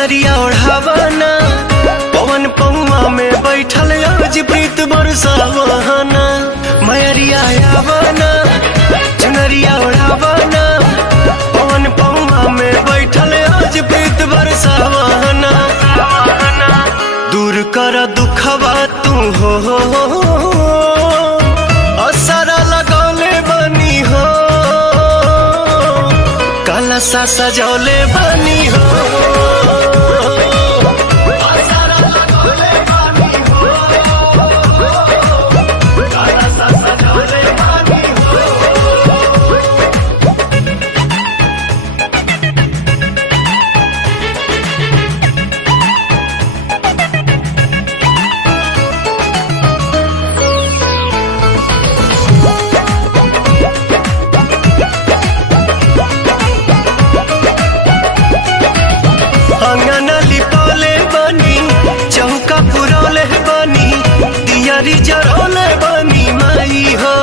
चुनरिया ओढ़ावना पवन पौआ में बैठल आज प्रीत बरसावना मैरिया आवना चुनरिया ओढ़ावना पवन पौआ में बैठल आज प्रीत बरसावना दूर कर दुखवा तू हो असरा लगौले बनी हो कलसा सजौले बनी हो जरौले बनी माई हो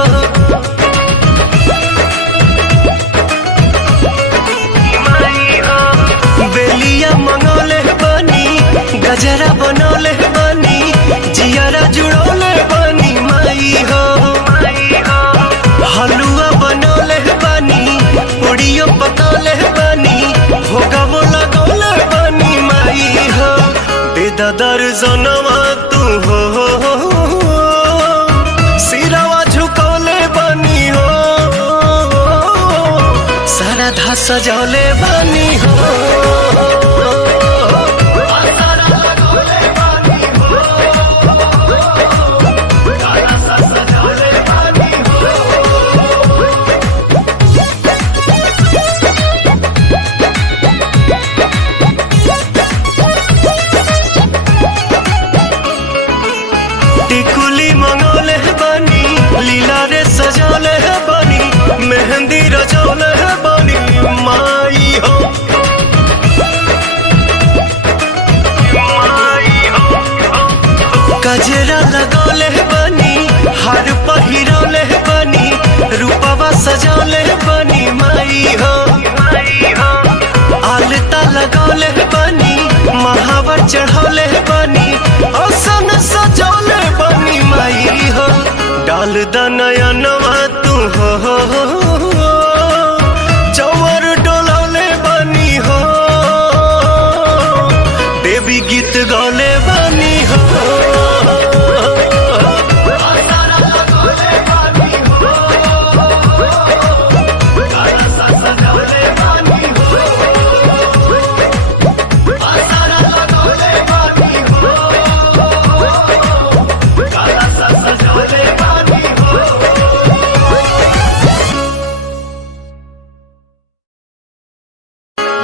बेलिया मंगौले बनी गजरा बनौले बनी जियरा जुड़ौले बनी माई हो हलुआ बनौले बनी पुड़ियो पकौले बनी भोगवो लगौले बनी माई हो बेदा दर्जनवा तू हो सिरवा झुकौले बनी हो सरधा सजौले बनी हो टिकुली मंगौले बनी लीला रे सजौले बनी मेहंदी रचौले बनी माई हो गजरा लगौले बनी हार पहिरौले बनी रूपवा सजौले बनी माई हो आलता लगौले बनी महावर चढ़ौले बनी औसन सजौले बनी माई हो डाल दनयनवा तू हो चौवर डोलौले बनी हो देवी गीत गौले बनी हो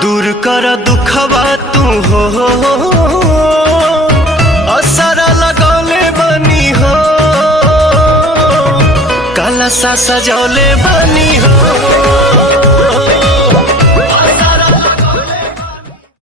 दूर कर दुखवा तू हो असरा लगौले बनी हो कलसा सजौले बनी हो।